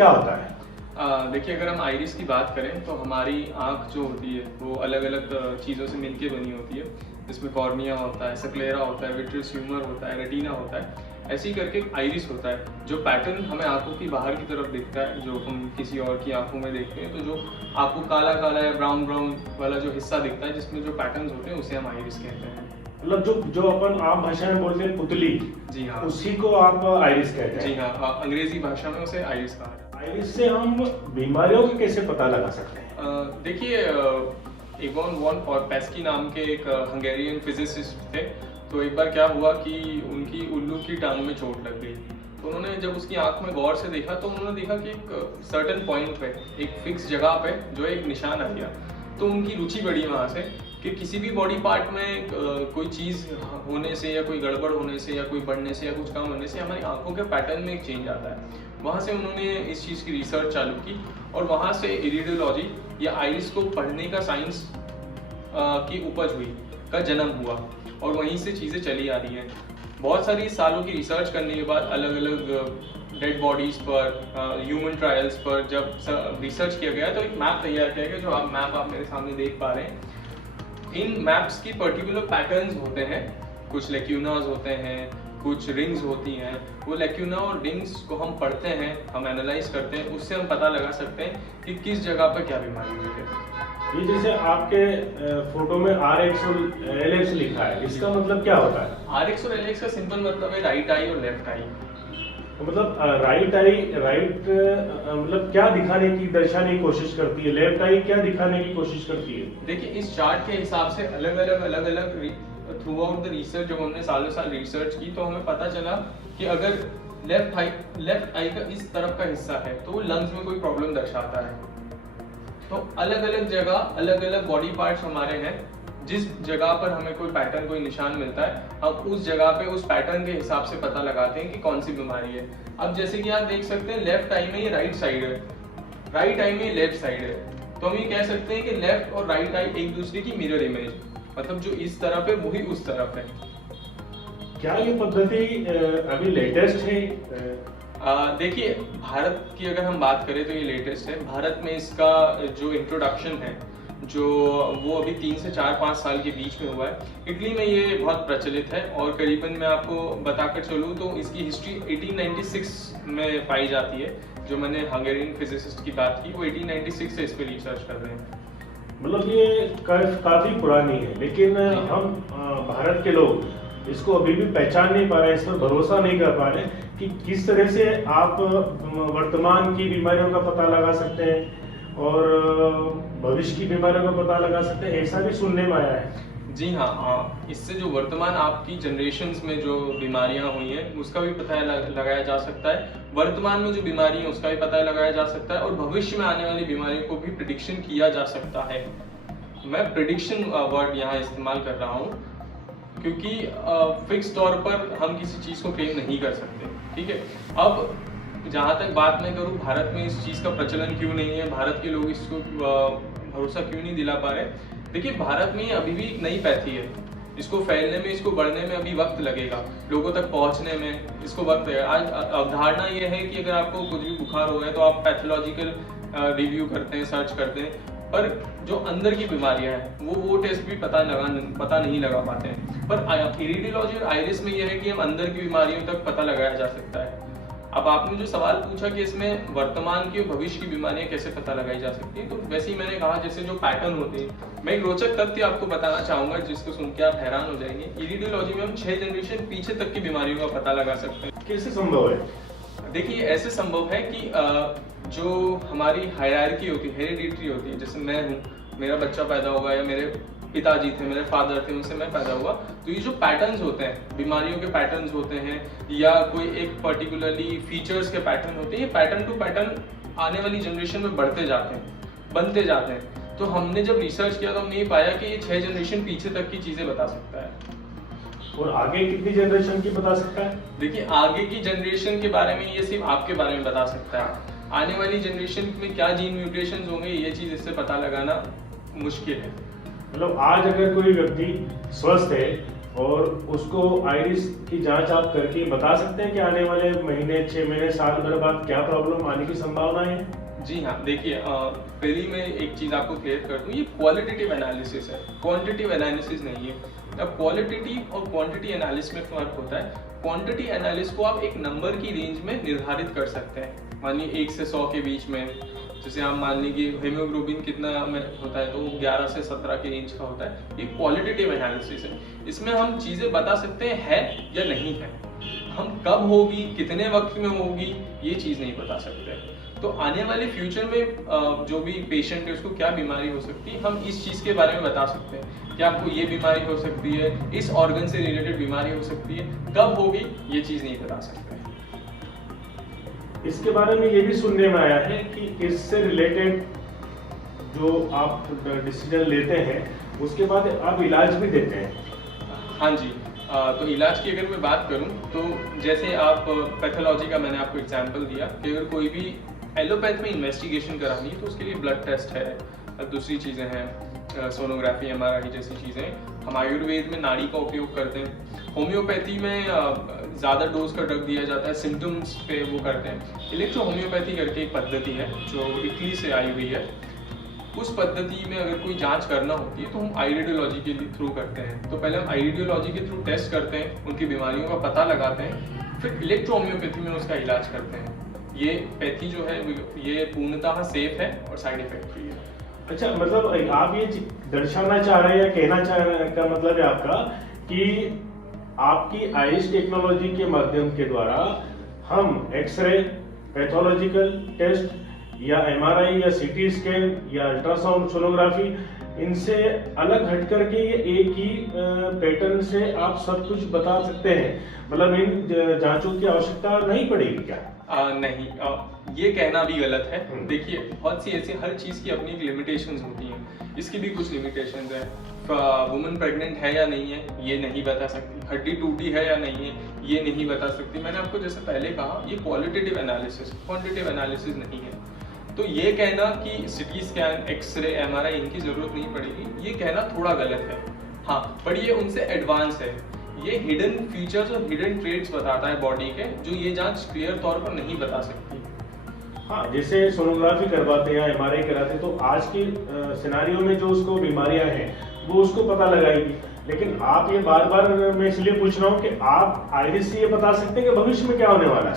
क्या होता है? देखिए, अगर हम आइरिस की बात करें तो हमारी आँख जो होती है वो अलग अलग चीज़ों से मिलके बनी होती है, जिसमें कॉर्निया होता है, स्क्लेरा होता है, विट्रियस ह्यूमर होता है, रेटिना होता है। ऐसे ही करके आइरिस होता है, जो पैटर्न हमें आंखों की बाहर की तरफ दिखता है, जो हम किसी और की आंखों में देखते हैं। तो जो आपको काला काला या ब्राउन ब्राउन वाला जो हिस्सा दिखता है जिसमें जो पैटर्न्स होते हैं उसे हम आइरिस कहते हैं। मतलब जो जो अपन आम भाषा में बोलते हैं पुतली, जी हाँ। उसी को आप आइरिस कहते हैं? जी हाँ, अंग्रेजी भाषा में उसे आइरिस कहा जाता है। आइरिस से हम बीमारियों का कैसे पता लगा सकते हैं? देखिए, इवॉन वॉन पेस्की नाम के एक हंगेरियन फिजिसिस्ट थे। तो एक बार क्या हुआ कि उनकी उल्लू की टांग में चोट लग गई। तो उन्होंने जब उसकी आंख में गौर से देखा तो उन्होंने देखा कि एक सर्टेन पॉइंट पे, एक फिक्स जगह पे जो एक निशान आ गया। तो उनकी रुचि बढ़ी वहाँ से कि किसी भी बॉडी पार्ट में कोई चीज़ होने से या कोई गड़बड़ होने से या कोई बढ़ने से या कुछ कम होने से हमारी आंखों के पैटर्न में एक चेंज आता है। वहाँ से उन्होंने इस चीज़ की रिसर्च चालू की और वहाँ से इरिडियोलॉजी या आइरिस को पढ़ने का साइंस की उपज हुई, का जन्म हुआ और वहीं से चीज़ें चली आ रही हैं। बहुत सारी सालों की रिसर्च करने के बाद अलग अलग डेड बॉडीज़ पर, ह्यूमन ट्रायल्स पर जब रिसर्च किया गया तो एक मैप तैयार किया गया, जो मैप आप मेरे सामने देख पा रहे हैं। इन मैप्स की पर्टिकुलर पैटर्न्स होते हैं, कुछ लेक्यूनाज होते हैं, कुछ रिंग्स होती हैं। वो लेक्यूना और रिंग्स को हम पढ़ते हैं, हम एनालाइज करते हैं, उससे हम पता लगा सकते हैं कि किस जगह पर क्या बीमारी हुई है। ये जैसे आपके फोटो में RX और LX लिखा है, इसका मतलब क्या होता है? RX और LX का सिंपल मतलब है राइट आई और लेफ्ट आई। तो मतलब राइट आई, मतलब क्या दिखाने की, दर्शाने की कोशिश करती है? लेफ्ट आई क्या दिखाने की कोशिश करती है? देखिए, इस चार्ट के हिसाब से अलग अलग थ्रू आउट द रिसर्च, जब हमने सालों साल रिसर्च की तो हमें पता चला कि अगर लेफ्ट आई का इस तरफ का हिस्सा है तो वो लंग्स में कोई प्रॉब्लम दर्शाता है। तो अलग अलग जगह अलग अलग बॉडी पार्ट्स हमारे हैं, जिस जगह पर हमें कोई पैटर्न, कोई निशान मिलता है, हम उस जगह पे उस पैटर्न के हिसाब से पता लगाते हैं कि कौन सी बीमारी है। अब जैसे कि आप देख सकते हैं, लेफ्ट आई में ये राइट साइड है, राइट आई में ये लेफ्ट साइड है। तो हम ये कह सकते हैं कि लेफ्ट और राइट आई एक दूसरे की मिरर इमेज, मतलब जो इस तरफ है वही उस तरफ है। क्या ये पद्धति अभी लेटेस्ट है? देखिए, भारत की अगर हम बात करें तो ये लेटेस्ट है। भारत में इसका जो इंट्रोडक्शन है, जो वो अभी 3 से 4-5 साल के बीच में हुआ है। इटली में ये बहुत प्रचलित है और करीबन मैं आपको बताकर चलूँ तो इसकी हिस्ट्री 1896 में पाई जाती है। जो मैंने हंगेरियन फिजिसिस्ट की बात की, वो 1896 से इस पर रिसर्च कर रहे हैं। मतलब ये काफी पुरानी है, लेकिन हम भारत के लोग इसको अभी भी पहचान नहीं पा रहे हैं, इस पर भरोसा नहीं कर पा रहे कि किस तरह से आप वर्तमान की बीमारियों का पता लगा सकते हैं और भविष्य की बीमारियों का पता लगा सकते हैं, ऐसा भी सुनने में आया है। जी हाँ, इससे जो वर्तमान आपकी जनरेशन्स में जो बीमारियां हुई हैं उसका भी पता लगाया जा सकता है। वर्तमान में जो बीमारी है उसका भी पता लगाया जा सकता है और भविष्य में आने वाली बीमारियों को भी प्रिडिक्शन किया जा सकता है। मैं प्रिडिक्शन वर्ड यहाँ इस्तेमाल कर रहा हूँ क्योंकि फिक्स तौर पर हम किसी चीज़ को क्लेम नहीं कर सकते, ठीक है। अब जहाँ तक बात मैं करूँ, भारत में इस चीज़ का प्रचलन क्यों नहीं है, भारत के लोग इसको भरोसा क्यों नहीं दिला पा रहे। देखिए, भारत में अभी भी एक नई पैथी है, इसको फैलने में, इसको बढ़ने में अभी वक्त लगेगा, लोगों तक पहुंचने में इसको वक्त लगेगा। आज अवधारणा ये है कि अगर आपको कुछ भी बुखार हो गया तो आप पैथोलॉजिकल रिव्यू करते हैं, सर्च करते हैं, पर जो अंदर की बीमारियां हैं वो टेस्ट भी पता नहीं लगा पाते हैं। पर इरिडियोलॉजी और आइरिस में यह है कि हम अंदर की बीमारियों तक पता लगाया जा सकता है। अब आपने जो सवाल पूछा कि इसमें वर्तमान की और भविष्य की बीमारियां कैसे पता लगाई जा सकती हैं, तो वैसे ही मैंने कहा जैसे जो पैटर्न होते हैं। मैं एक रोचक तथ्य आपको बताना चाहूंगा जिसको सुन के आप हैरान हो जाएंगे। इरिडियोलॉजी में हम 6 जनरेशन पीछे तक की बीमारियों का पता लगा सकते हैं। कैसे संभव है? देखिए, ऐसे संभव है कि जो हमारी हायरार्की होती है, हेरिडिटरी होती है, जैसे मैं हूँ, मेरा बच्चा पैदा होगा या मेरे पिताजी थे, मेरे फादर थे, उनसे मैं पैदा हुआ, तो ये जो पैटर्न्स होते हैं, बीमारियों के पैटर्न्स होते हैं या कोई एक पर्टिकुलरली फीचर्स के पैटर्न होते हैं, ये पैटर्न टू पैटर्न आने वाली जनरेशन में बढ़ते जाते हैं, बनते जाते हैं। तो हमने जब रिसर्च किया तो हमने ये पाया कि ये 6 जनरेशन पीछे तक की चीज़ें बता सकता है। और आगे कितनी जनरेशन की बता सकता है? देखिए, आगे की जनरेशन के बारे में ये सिर्फ आपके बारे में बता सकता है। आने वाली जनरेशन में क्या जीन म्यूटेशंस होंगे ये चीज़ इससे पता लगाना मुश्किल है। मतलब आज अगर कोई व्यक्ति स्वस्थ है और उसको आइरिस की जांच आप करके बता सकते हैं कि आने वाले महीने, 6 महीने, साल भर बाद क्या प्रॉब्लम आने की संभावना है? जी हाँ, देखिए पहली मैं एक चीज़ आपको क्लियर कर दूँ, ये क्वालिटेटिव एनालिसिस है, क्वांटिटेटिव एनालिसिस नहीं है। अब क्वालिटेटिव और क्वांटिटी एनालिसिस में फ़र्क होता है। क्वांटिटी एनालिसिस को आप एक नंबर की रेंज में निर्धारित कर सकते हैं। मानिए 1 से 100 के बीच में, जैसे आप मान लीजिए हीमोग्लोबिन कितना में होता है, तो 11 से 17 के रेंज का होता है। ये क्वालिटेटिव एनालिसिस है। इसमें हम चीज़ें बता सकते हैं है या नहीं है। हम कब होगी, कितने वक्त में होगी, ये चीज़ नहीं बता सकते। तो आने वाले फ्यूचर में जो भी पेशेंट है उसको क्या बीमारी हो सकती है, हम इस चीज़ के बारे में बता सकते हैं कि आपको ये बीमारी हो सकती है, इस ऑर्गन से रिलेटेड बीमारी हो सकती है, कब होगी ये चीज़ नहीं बता सकते। इसके बारे में ये भी सुनने में आया है कि इससे रिलेटेड जो आप डिसीजन लेते हैं उसके बाद आप इलाज भी देते हैं। हाँ जी, तो इलाज की अगर मैं बात करूं तो जैसे आप पैथोलॉजी का मैंने आपको एग्जांपल दिया कि अगर कोई भी एलोपैथ में इन्वेस्टिगेशन करानी है तो उसके लिए ब्लड टेस्ट है, दूसरी चीज़ें हैं सोनोग्राफी, एमआरआई जैसी चीज़ें। हम आयुर्वेद में नाड़ी का उपयोग करते हैं। होम्योपैथी में ज़्यादा डोज का ड्रग दिया जाता है, सिम्टम्स पे वो करते हैं। इलेक्ट्रो होम्योपैथी करके एक पद्धति है जो इटली से आई हुई है। उस पद्धति में अगर कोई जांच करना होती है तो हम आइरिडियोलॉजी के थ्रू करते हैं। तो पहले हम आइरिडियोलॉजी के थ्रू टेस्ट करते हैं, उनकी बीमारियों का पता लगाते हैं, फिर इलेक्ट्रो होम्योपैथी में उसका इलाज करते हैं। ये पैथी जो है ये पूर्णतः सेफ है और साइड इफेक्ट फ्री है। अच्छा, मतलब आप ये दर्शाना चाह रहे हैं या कहना चाह रहे हैं का मतलब है आपका कि आपकी आइरिस टेक्नोलॉजी के माध्यम के द्वारा हम एक्सरे, पैथोलॉजिकल टेस्ट या एमआरआई या सीटी स्कैन या अल्ट्रासाउंड, सोनोग्राफी, इनसे अलग हट करके ये एक ही पैटर्न से आप सब कुछ बता सकते हैं। मतलब इन जांचों की आवश्यकता नहीं पड़ेगी क्या? नहीं, ये कहना भी गलत है। देखिए, बहुत सी ऐसी हर चीज़ की अपनी लिमिटेशंस होती हैं। इसकी भी कुछ लिमिटेशंस है। वुमन प्रेग्नेंट है या नहीं है ये नहीं बता सकती, हड्डी टूटी है या नहीं है ये नहीं बता सकती। मैंने आपको जैसे पहले कहा, ये क्वालिटेटिव एनालिसिस, क्वांटिटेटिव एनालिसिस नहीं है। तो ये कहना कि सिटी स्कैन, एक्सरे, एमआरआई इनकी ज़रूरत नहीं पड़ेगी, ये कहना थोड़ा गलत है। हाँ, पर ये उनसे एडवांस है। ये हिडन फीचर्स और हिडन ट्रेट्स बताता है बॉडी के, जो ये जांच क्लियर तौर पर नहीं बता सकती। हाँ, जैसे सोनोग्राफी करवाते हैं या एमआरआई कराते हैं तो आज की सिनारियो में जो उसको बीमारियां हैं वो उसको पता लगाएगी। लेकिन आप ये बार बार मैं इसलिए पूछ रहा हूँ कि आप आइरिस से ये बता सकते हैं कि भविष्य में क्या होने वाला है।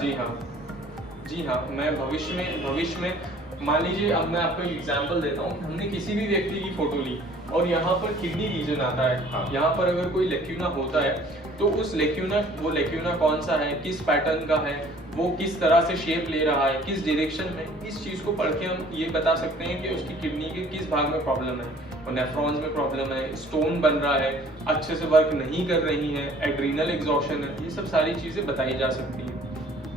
जी हाँ, मैं भविष्य में मान लीजिए, अब मैं आपको एक एग्जांपल देता हूँ। हमने किसी भी व्यक्ति की फोटो ली और यहाँ पर किडनी रीजन आता है। हाँ। यहाँ पर अगर कोई लेक्यूना होता है तो उस लेक्यूना कौन सा है, किस पैटर्न का है, वो किस तरह से शेप ले रहा है, किस डायरेक्शन में, इस चीज़ को पढ़ के हम ये बता सकते हैं कि उसकी किडनी के किस भाग में प्रॉब्लम है। और नेफ्रॉन्स में प्रॉब्लम है, स्टोन बन रहा है, अच्छे से वर्क नहीं कर रही है, एड्रीनल एग्जॉशन है, ये सब सारी चीज़ें बताई जा सकती हैं।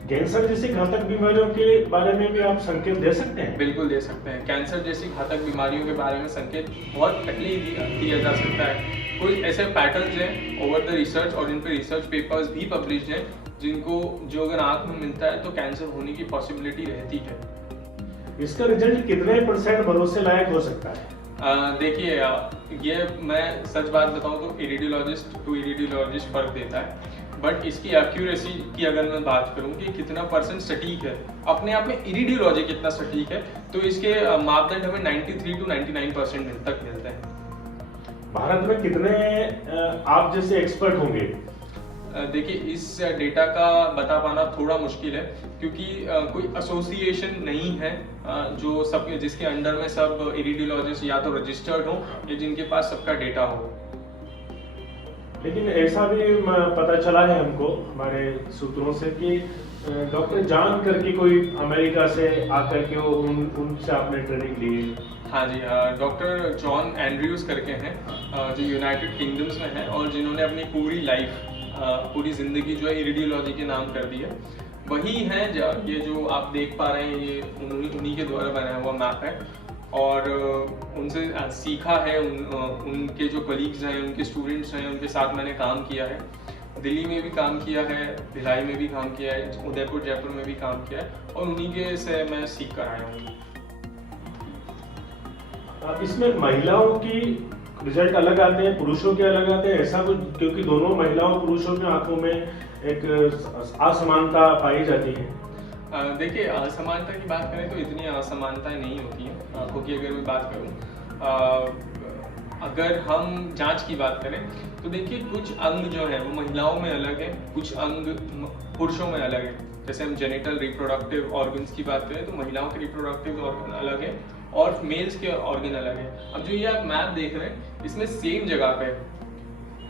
कैंसर जैसी घातक बीमारियों के बारे में भी आप संकेत दे सकते हैं? बिल्कुल दे सकते हैं। कैंसर जैसी घातक बीमारियों के बारे में संकेत बहुत पहले ही दिया जा सकता है। कुछ ऐसे पैटर्न्स हैं ओवर द रिसर्च और इन पे रिसर्च पेपर्स भी पब्लिश्ड हैं जो अगर आंख में मिलता है तो कैंसर होने की पॉसिबिलिटी रहती है। इसका रिजल्ट कितने % भरोसे लायक हो सकता है? देखिए, ये मैं सच बात बताऊं तो इरिडियोलॉजिस्ट टू इरिडियोलॉजिस्ट फर्क देता है। बट इसकी एक्यूरेसी की अगर मैं बात करूं कि कितना % सटीक है, अपने आप में इरिडियोलॉजी कितना सटीक है, तो इसके मापदंड हमें 93 to 99% तक मिलते हैं। भारत में कितने आप जैसे एक्सपर्ट होंगे? देखिए, इस डेटा का बता पाना थोड़ा मुश्किल है क्योंकि कोई एसोसिएशन नहीं है जो सब जिसके अंडर में सब इरिडियोलॉजिस्ट या तो रजिस्टर्ड हो या जिनके पास सबका डेटा हो। लेकिन ऐसा भी पता चला है हमको हमारे सूत्रों से कि डॉक्टर जॉन करके कोई अमेरिका से आकर के उनसे आपने ट्रेनिंग ली। हाँ जी, डॉक्टर जॉन एंड्रयूज करके हैं जो यूनाइटेड किंगडम्स में हैं और जिन्होंने अपनी पूरी लाइफ, पूरी जिंदगी जो है इरिडियोलॉजी के नाम कर दी है। वही हैं ये जो आप देख पा रहे हैं, ये उन्हीं के द्वारा बनाया हुआ मैप है और उनसे सीखा है। उनके जो कलीग्स हैं, उनके स्टूडेंट्स हैं, उनके साथ मैंने काम किया है। दिल्ली में भी काम किया है, भिलाई में भी काम किया है, उदयपुर, जयपुर में भी काम किया है और उन्हीं के से मैं सीख कर आया हूँ। इसमें महिलाओं की रिजल्ट अलग आते हैं, पुरुषों के अलग आते हैं, ऐसा कुछ? क्योंकि दोनों महिलाओं पुरुषों की आंखों में एक असमानता पाई जाती है। देखिए, असमानता की बात करें तो इतनी असमानताएं नहीं होती हैं आंखों की। अगर मैं बात करूं, अगर हम जांच की बात करें तो देखिए, कुछ अंग जो है वो महिलाओं में अलग है, कुछ अंग पुरुषों में अलग है। जैसे हम जेनिटल रिप्रोडक्टिव ऑर्गन्स की बात करें तो महिलाओं के रिप्रोडक्टिव ऑर्गन अलग है और मेल्स के ऑर्गन अलग है। अब जो ये आप मैप देख रहे हैं, इसमें सेम जगह पे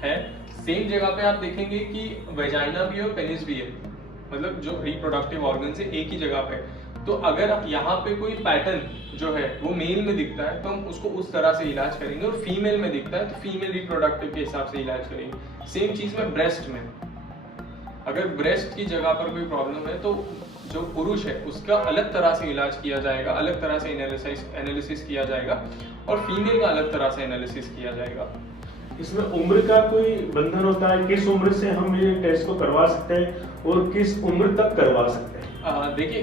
है, सेम जगह पे आप देखेंगे कि वेजाइना भी है और पेनिस भी है, मतलब जो रिप्रोडक्टिव ऑर्गन है एक ही जगह पे। तो अगर यहाँ पे कोई पैटर्न जो है वो मेल में दिखता है तो हम उसको उस तरह से इलाज करेंगे, और फीमेल में दिखता है तो फीमेल रिप्रोडक्टिव के हिसाब से इलाज करेंगे। सेम चीज में ब्रेस्ट में, अगर ब्रेस्ट की जगह पर कोई प्रॉब्लम है तो जो पुरुष है उसका अलग तरह से इलाज किया जाएगा, अलग तरह से एनालिसिस किया जाएगा, और फीमेल का अलग तरह से एनालिसिस किया जाएगा। इसमें उम्र का कोई बंधन होता है? किस उम्र से हम ये टेस्ट को करवा सकते हैं और किस उम्र तक करवा सकते हैं? देखिए,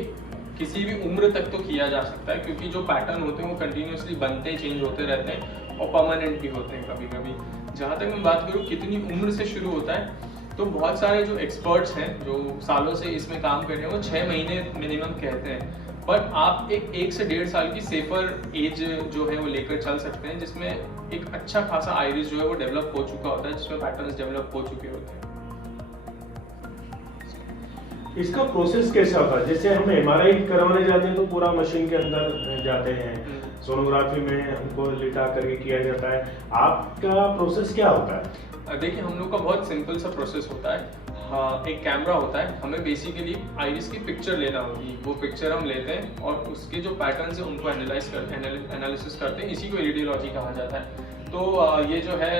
किसी भी उम्र तक तो किया जा सकता है, क्योंकि जो पैटर्न होते हैं वो कंटिन्यूसली बनते चेंज होते रहते हैं और परमानेंट भी होते हैं कभी कभी। जहाँ तक मैं बात करूँ कितनी उम्र से शुरू होता है, तो बहुत सारे जो एक्सपर्ट्स हैं जो सालों से इसमें काम कर रहे हैं वो 6 महीने मिनिमम कहते हैं। पर आप एक से 1.5 साल की सेफर एज जो है वो लेकर चल सकते हैं, जिसमें एक अच्छा खासा आइरिस जो है वो डेवलप हो चुका होता है, जिसमें पैटर्न्स डेवलप हो चुके होते हैं। इसका प्रोसेस कैसा होता है? जैसे हम एमआरआई करवाने जाते हैं तो पूरा मशीन के अंदर जाते हैं, सोनोग्राफी में हमको लिटा करके किया जाता है, आपका प्रोसेस क्या होता है? देखिए, हम लोग का बहुत सिंपल सा प्रोसेस होता है। हाँ, एक कैमरा होता है, हमें बेसिकली आइरिस की पिक्चर लेना होती है। वो पिक्चर हम लेते हैं और उसके जो पैटर्न्स हैं उनको एनालिसिस करते हैं। इसी को रेडियोलॉजी कहा जाता है। तो ये जो है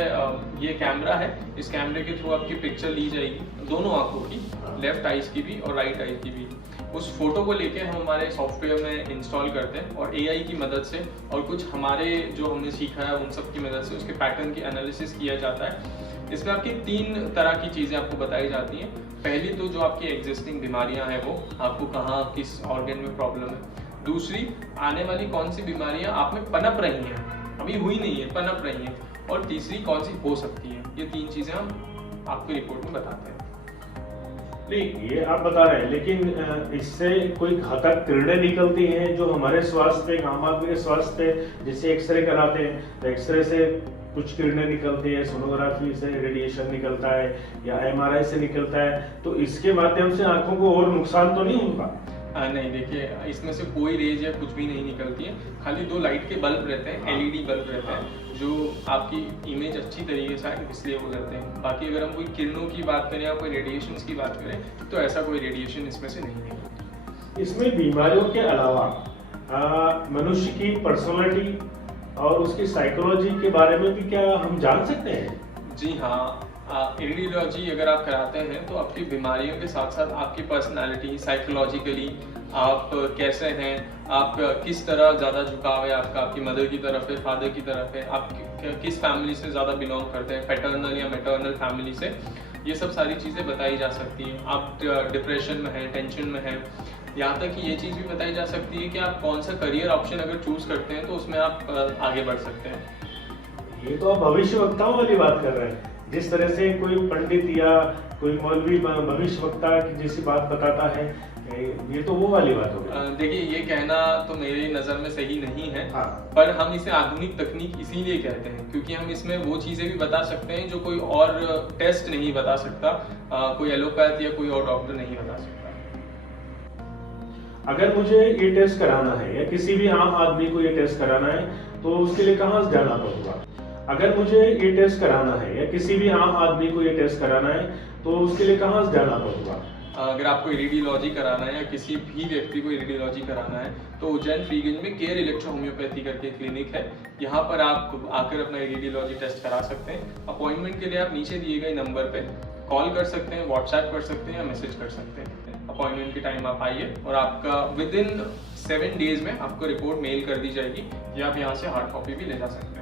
ये कैमरा है, इस कैमरे के थ्रू आपकी पिक्चर ली जाएगी दोनों आंखों की, लेफ्ट आइज की भी और राइट आइज की भी। उस फोटो को लेके हम हमारे सॉफ्टवेयर में इंस्टॉल करते हैं और एआई की मदद से और कुछ हमारे जो हमने सीखा है उन सब की मदद से उसके पैटर्न की एनालिसिस किया जाता है। इसमें आपकी 3 तरह की चीज़ें आपको बताई जाती हैं। पहली तो जो आपकी एग्जिस्टिंग बीमारियां हैं वो आपको कहाँ किस ऑर्गन में प्रॉब्लम है। दूसरी, आने वाली कौन सी बीमारियां आप में पनप रही हैं, अभी हुई नहीं है, पनप रही हैं। और तीसरी, कौन सी हो सकती है। ये 3 चीज़ें हम आपकी रिपोर्ट में बताते हैं। नहीं, ये आप बता रहे हैं, लेकिन इससे कोई घातक किरणें निकलती हैं जो हमारे स्वास्थ्य पे, आम आदमी के स्वास्थ्य पे, जैसे एक्सरे कराते हैं तो एक्सरे से कुछ किरणें निकलती है, सोनोग्राफी से रेडिएशन निकलता है या एमआरआई से निकलता है, तो इसके माध्यम से आंखों को और नुकसान तो नहीं होगा? नहीं, देखिए, इसमें से कोई रेज या कुछ भी नहीं निकलती है। खाली 2 लाइट के बल्ब रहते हैं, एलईडी बल्ब रहते हैं, जो आपकी इमेज अच्छी तरीके से आए इसलिए वो रहते हैं। बाकी अगर हम कोई किरणों की बात करें या कोई रेडिएशंस की बात करें तो ऐसा कोई रेडिएशन इसमें से नहीं है। इसमें बीमारियों के अलावा मनुष्य की पर्सनालिटी और उसकी साइकोलॉजी के बारे में भी क्या हम जान सकते हैं? जी हाँ, रेडियोलॉजी अगर आप कराते हैं तो आपकी बीमारियों के साथ साथ आपकी पर्सनालिटी, साइकोलॉजिकली आप कैसे हैं, आप किस तरह ज़्यादा झुकाव है आपका, आपकी मदर की तरफ है, फादर की तरफ है, आप किस फैमिली से ज़्यादा बिलोंग करते हैं, पैटर्नल या मैटर्नल फैमिली से, ये सब सारी चीज़ें बताई जा सकती हैं। आप डिप्रेशन में हैं, टेंशन में हैं, यहाँ तक कि ये चीज़ भी बताई जा सकती है कि आप कौन सा करियर ऑप्शन अगर चूज करते हैं तो उसमें आप आगे बढ़ सकते हैं। ये तो आप भविष्यवक्ताओं वाली बात कर रहे हैं। जिस तरह से कोई पंडित या कोई मौलवी भविष्यवक्ता की जैसी बात बताता है, ये तो वो वाली बात होगी। देखिए, ये कहना तो मेरी नज़र में सही नहीं है। हाँ। पर हम इसे आधुनिक तकनीक इसीलिए कहते हैं क्योंकि हम इसमें वो चीज़ें भी बता सकते हैं जो कोई और टेस्ट नहीं बता सकता, कोई एलोपैथ या कोई और डॉक्टर नहीं बता सकता। अगर मुझे ये टेस्ट कराना है या किसी भी आम आदमी को ये टेस्ट कराना है तो उसके लिए कहाँ जाना पड़ेगा? अगर मुझे ये टेस्ट कराना है या किसी भी आम आदमी को ये टेस्ट कराना है तो उसके लिए कहाँ जाना पड़ेगा? अगर आपको रेडियोलॉजी कराना है या किसी भी व्यक्ति को रेडियोलॉजी कराना है तो उज्जैन फ्रीगंज में केयर इलेक्ट्रो होम्योपैथी करके क्लिनिक है। यहाँ पर आप आकर अपना रेडियोलॉजी टेस्ट करा सकते हैं। अपॉइंटमेंट के लिए आप नीचे दिए गए नंबर पे कॉल कर सकते हैं, व्हाट्सएप कर सकते हैं या मैसेज कर सकते हैं। अपॉइंटमेंट के टाइम आप आइए और आपका विदिन 7 डेज में आपको रिपोर्ट मेल कर दी जाएगी या आप यहाँ से हार्ड कॉपी भी ले जा सकते हैं।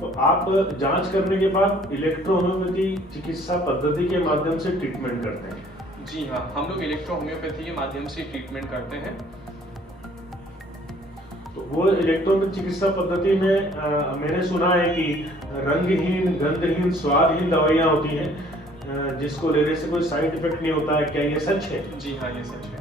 तो आप जांच करने के बाद इलेक्ट्रो होम्योपैथी चिकित्सा पद्धति के माध्यम से ट्रीटमेंट करते हैं? जी हाँ, हम लोग इलेक्ट्रो होम्योपैथी के माध्यम से ट्रीटमेंट करते हैं। तो वो इलेक्ट्रॉनिक चिकित्सा पद्धति में मैंने सुना है कि रंगहीन, गंधहीन, स्वादहीन दवाइयाँ होती हैं जिसको लेने से कोई साइड इफेक्ट नहीं होता है। क्या ये सच है? जी हाँ, ये सच है।